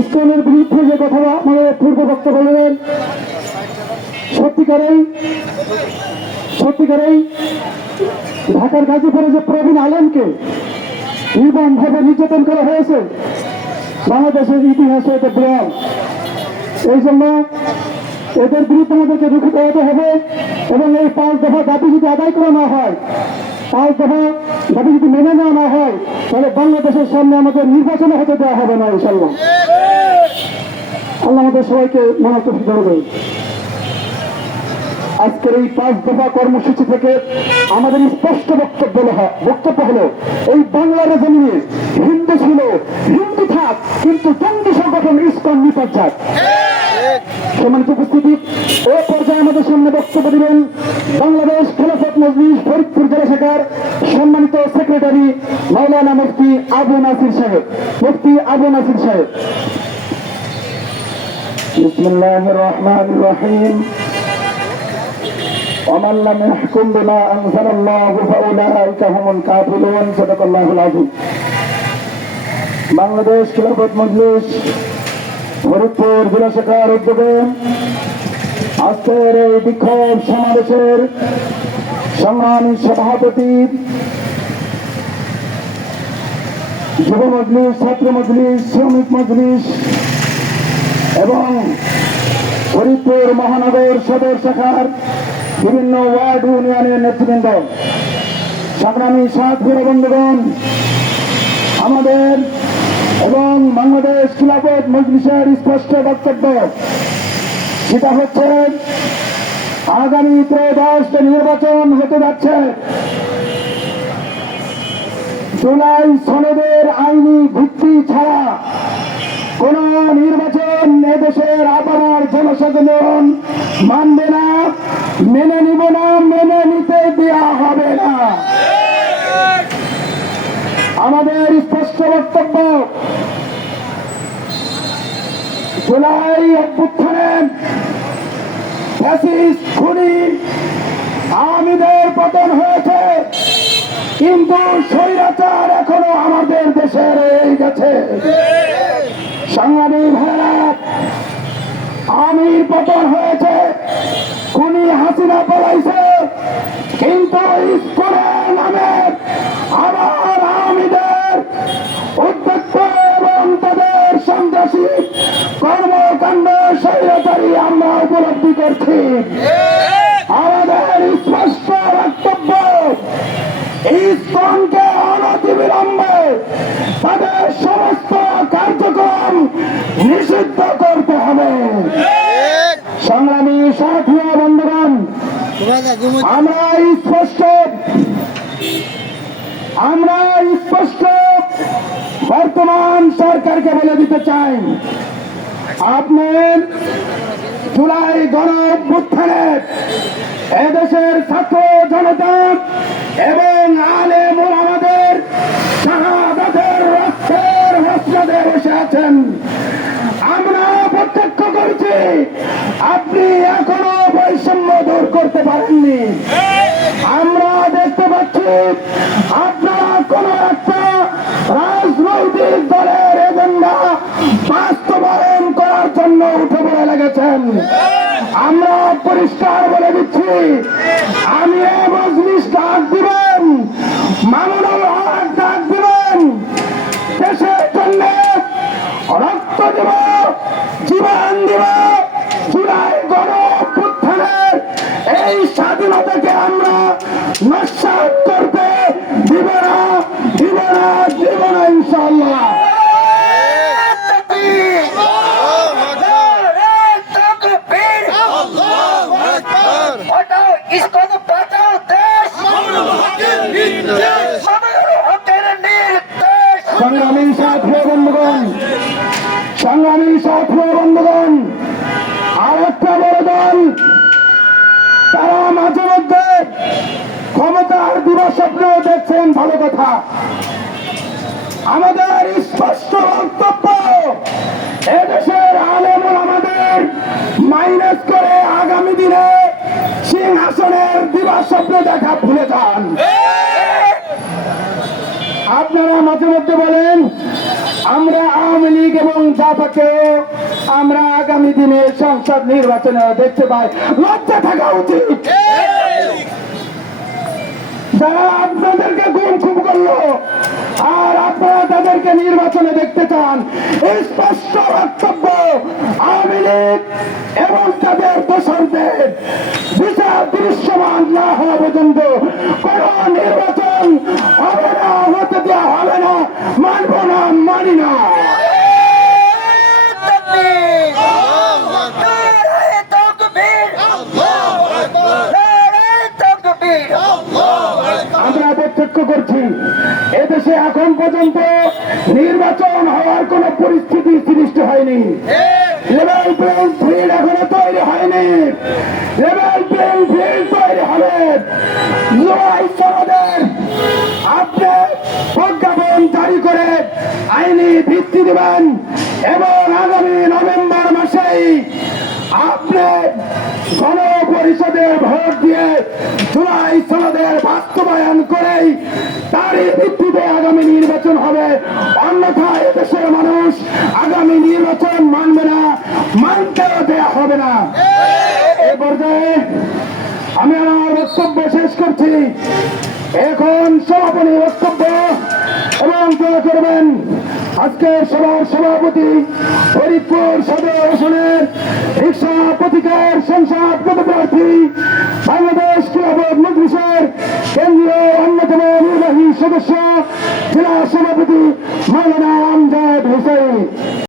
ইসলামের বিরুদ্ধে যে কথা আমাদের পূর্ব বক্তব্য বললেন, সত্যিকারেই ঢাকার গাজীপুরে যে প্রবীণ আলেমকে নির্মমভাবে নির্যাতন করা হয়েছে বাংলাদেশের ইতিহাসে এটা বিরল। এই জন্য এদের বিরুদ্ধে আমাদেরকে রুখে দাঁড়াতে হবে এবং এই 5 দফা দাবি যদি আদায় করা না হয়, 5 দফা দাবি যদি মেনে নেওয়া না হয়, তাহলে বাংলাদেশের সামনে আমাদের নির্বাচনে হতে দেওয়া হবে না ইনশাল্লাহ। আল্লাহ আমাদের সবাইকে মানব তৌফিক দান করুন। আজকের এই 5 দফা কর্মসূচি থেকে আমাদের স্পষ্ট বক্তব্য হলো, এই বাংলার জমিনে হিন্দু ছিল, হিন্দু থাক, কিন্তু জঙ্গি সংগঠন ইসকন নিপাত যাক। সম্মানিত উপস্থিতি, ও পর্যায়ে আমাদের সামনে বক্তব্য দিবেন বাংলাদেশ খেলাফত মজলিস ফরিদপুর জেলা শাখার সম্মানিত সেক্রেটারি মাওলানা মুফতি আবু নাসির সাহেব। বিসমিল্লাহির রহমানির রহিম। ومن لم يحكم بما أنزل الله فأولئك هم الكافرون صدق الله العظيم। বাংলাদেশ খেলাফত মজলিস ফরিদপুর জেলা শাখার উদ্যোগে আজকের এই বিক্ষোভ সমাবেশের সংগ্রামী সভাপতি, যুব মজলিস, ছাত্র মজলিস, শ্রমিক মজলিস এবং ফরিদপুর মহানগর সদর শাখার বিভিন্ন ওয়ার্ড ইউনিয়নের নেতৃবৃন্দ, সংগ্রামী সাথী বন্ধুগণ, আমাদের এবং বাংলাদেশ খেলাফত মজলিসের স্পষ্ট বক্তব্য সেটা হচ্ছে, আগামী ত্রয়োদশ নির্বাচন হতে যাচ্ছে। জুলাই সনদের আইনি ভিত্তি ছাড়া কোন নির্বাচন এদেশের আপামর জনসাধারণ মানবে না, মেনে নিব না, মেনে নিতে দেওয়া হবে না। আমাদের স্পষ্ট বক্তব্য, জুলাই অভ্যুত্থানে ফ্যাসিস্ট খুনি আওয়ামীদের পতন হয়েছে, কিন্তু স্বৈরাচার এখনো আমাদের দেশে রয়ে গেছে। সংগ্রামী ভাইরা, আওয়ামীর পতন হয়েছে, খুনি হাসিনা পলাইছে, কিন্তু স্কুলের নামে আবার আওয়ামীদের উদ্যোক্ত এবং তাদের সন্ত্রাসী কর্মকাণ্ড স্বৈরাচারী আমরা উপলব্ধি করছি। আমাদের স্পষ্ট বক্তব্য, ইসকনকে অনতিবিলম্বে তাদের সমস্ত কার্যক্রম নিষিদ্ধ করতে হবে। সংগ্রামী সাথী বন্ধুগণ, আমরা স্পষ্ট বর্তমান সরকারকে বলে দিতে চাই, আপনার জুলাই গণ অভ্যুত্থানে এদেশের ছাত্র জনতা এবং আলেম ওলামাদের শাহাদাতের রক্তের মসজিদে বসে আছেন। আমরা প্রত্যক্ষ করেছি, আপনি এখনো বৈষম্য দূর করতে পারেননি। আমরা দেখতে পাচ্ছি আপনারা কোন একটা রাজনৈতিক দলের এজেন্ডা বাস্তবায়ন করার জন্য উঠে পড়ে লেগেছেন। আমরা পরিষ্কার বলে দিচ্ছি, আমি মজলিস ডাক দিবেন, মামুনুল হক ডাক দিবেন, দেশের জন্য রক্ত দিব, জীবন দিব। জুলাই গণ অভ্যুত্থানের এই স্বাধীনতাকে আমরা নস্যাৎ করতে দিব না, ইনশাআল্লাহ। সংগ্রামী সাথী বন্ধুগণ, আর একটা বড় দল, তারা মাঝে মধ্যে ক্ষমতার দিবাস্বপ্ন দেখছেন, ভালো কথা। আমাদের স্পষ্ট বক্তব্য, এদেশের আলেম আমাদের মাইনাস করে আগামী দিনে সিংহাসনের দিবাস্বপ্ন দেখা ভুলে যান। আপনারা মাঝে মধ্যে বলেন আমরা আওয়ামী লীগ এবং জাপাকেও আমরা আগামী দিনে সংসদ নির্বাচনে দেখতে পাই। লজ্জা থাকা উচিত। যারা আপনাদেরকে গুম খুব করলো আর আপনারা তাদেরকে নির্বাচনে দেখতে চান, স্পষ্ট বক্তব্য আওয়ামী লীগ এবং তাদের দোসরদের বিচার দৃশ্যমান না হওয়া পর্যন্ত কোন নির্বাচন হবে না, হতে দেওয়া হবে না, মানব না, মানি না। আমরা প্রত্যক্ষ করছি এদেশে এখন পর্যন্ত নির্বাচন হওয়ার কোন পরিস্থিতি সৃষ্টি হয়নি। লেভেল প্লেইং ফিল্ড এখনো তৈরি হয়নি। লেভেল প্লেইং ফিল্ড তৈরি হবে জুলাই সনদের আপনি প্রজ্ঞাপন জারি করে আইনি ভিত্তি দিবেন এবং আগামী নভেম্বর মাসেই আপনি গণপরিষদে ভোট দিয়ে জুলাই সনদের বাস্তবায়ন করেই তারই ভিত্তিতে আগামী নির্বাচন হবে। অন্যথায় এদেশের মানুষ আগামী নির্বাচন মানবে না, মানতেও দেয়া হবে না। এ পর্যায়ে আমি আমার বক্তব্য শেষ করছি। এখন সমাপনী বক্তব্য এবং দোয়া করবেন আজকের সভার সভাপতি ফরিদপুর সদর আসনের রিকশা প্রতীকের সংসদ পদপ্রার্থী বাংলাদেশ খিলাফত মজলিসের কেন্দ্রীয় অন্যতম নির্বাহী সদস্য জেলা সভাপতি মাওলানা আমজাদ হোসেন।